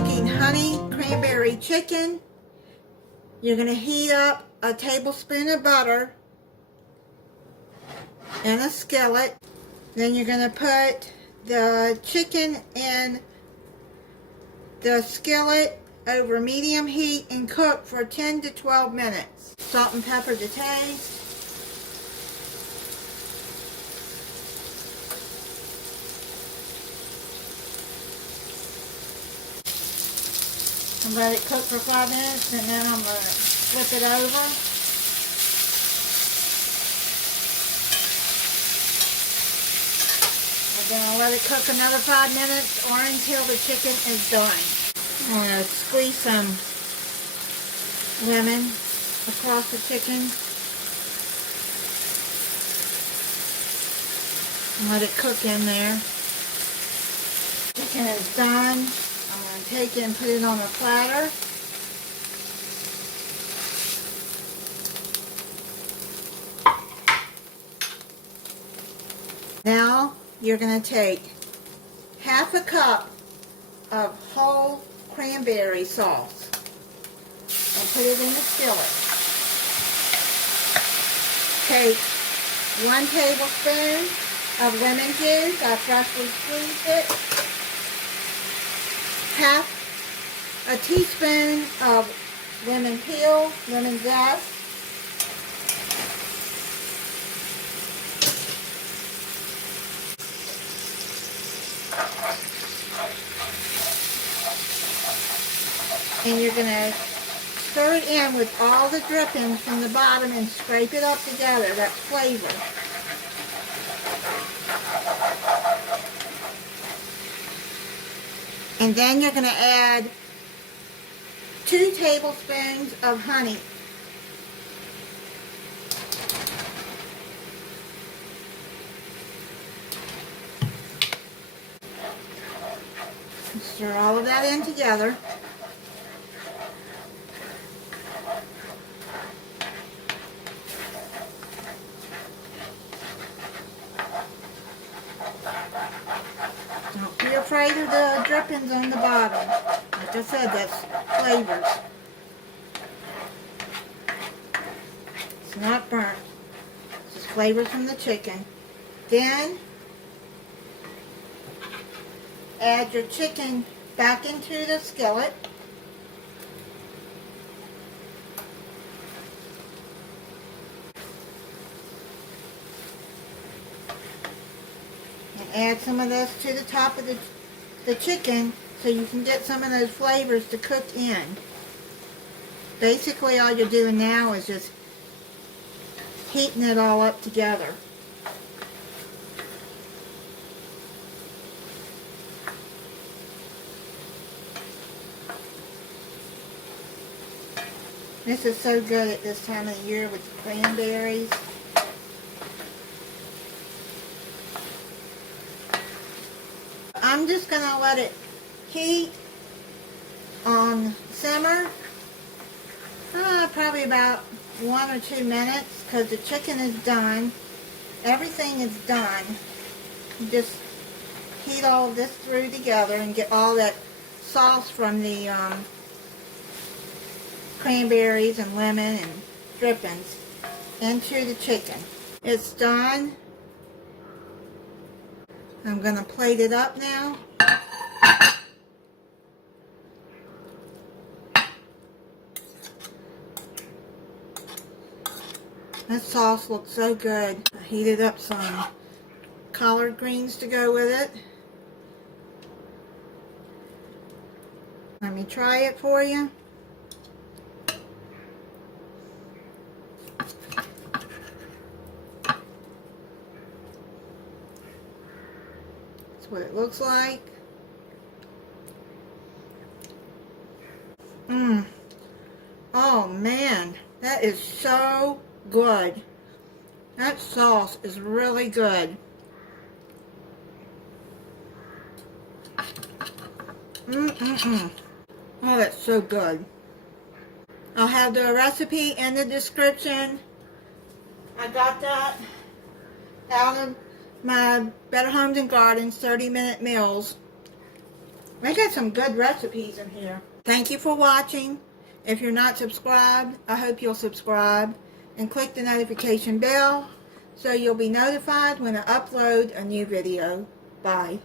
cooking honey cranberry chicken. You're going to heat up a tablespoon of butter in a skillet. Then you're going to put the chicken in the skillet over medium heat and cook for 10 to 12 minutes. Salt and pepper to taste. And let it cook for 5 minutes, and then I'm going to flip it over. I'm going to let it cook another 5 minutes or until the chicken is done. I'm going to squeeze some lemon across the chicken and let it cook in there. Chicken is done. I'm going to take it and put it on a platter. Now you're going to take half a cup of whole cranberry sauce and put it in the skillet. Take 1 tablespoon of lemon juice. I freshly squeezed it. Half a teaspoon of lemon peel, lemon zest. And you're going to stir it in with all the drippings from the bottom and scrape it up together, that flavor. And then you're going to add 2 tablespoons of honey. Stir all of that in together. Don't be afraid of the drippings on the bottom. Like I said, that's flavors. It's not burnt. It's just flavors from the chicken. Then add your chicken back into the skillet. And add some of this to the top of the chicken so you can get some of those flavors to cook in. Basically all you're doing now is just heating it all up together. This is so good at this time of the year with the cranberries. I'm just going to let it heat on simmer probably about 1 or 2 minutes because the chicken is done. Everything is done. You just heat all of this through together and get all that sauce from the cranberries and lemon and drippings into the chicken. It's done. I'm going to plate it up now. That sauce looks so good. I heated up some collard greens to go with it. Let me try it for you. What it looks like. Oh man, that is so good. That sauce is really good. Oh, that's so good. I'll have the recipe in the description. I got that out of my Better Homes and Gardens 30-minute meals. I got some good recipes in here. Thank you for watching. If you're not subscribed, I hope you'll subscribe and click the notification bell so you'll be notified when I upload a new video. Bye.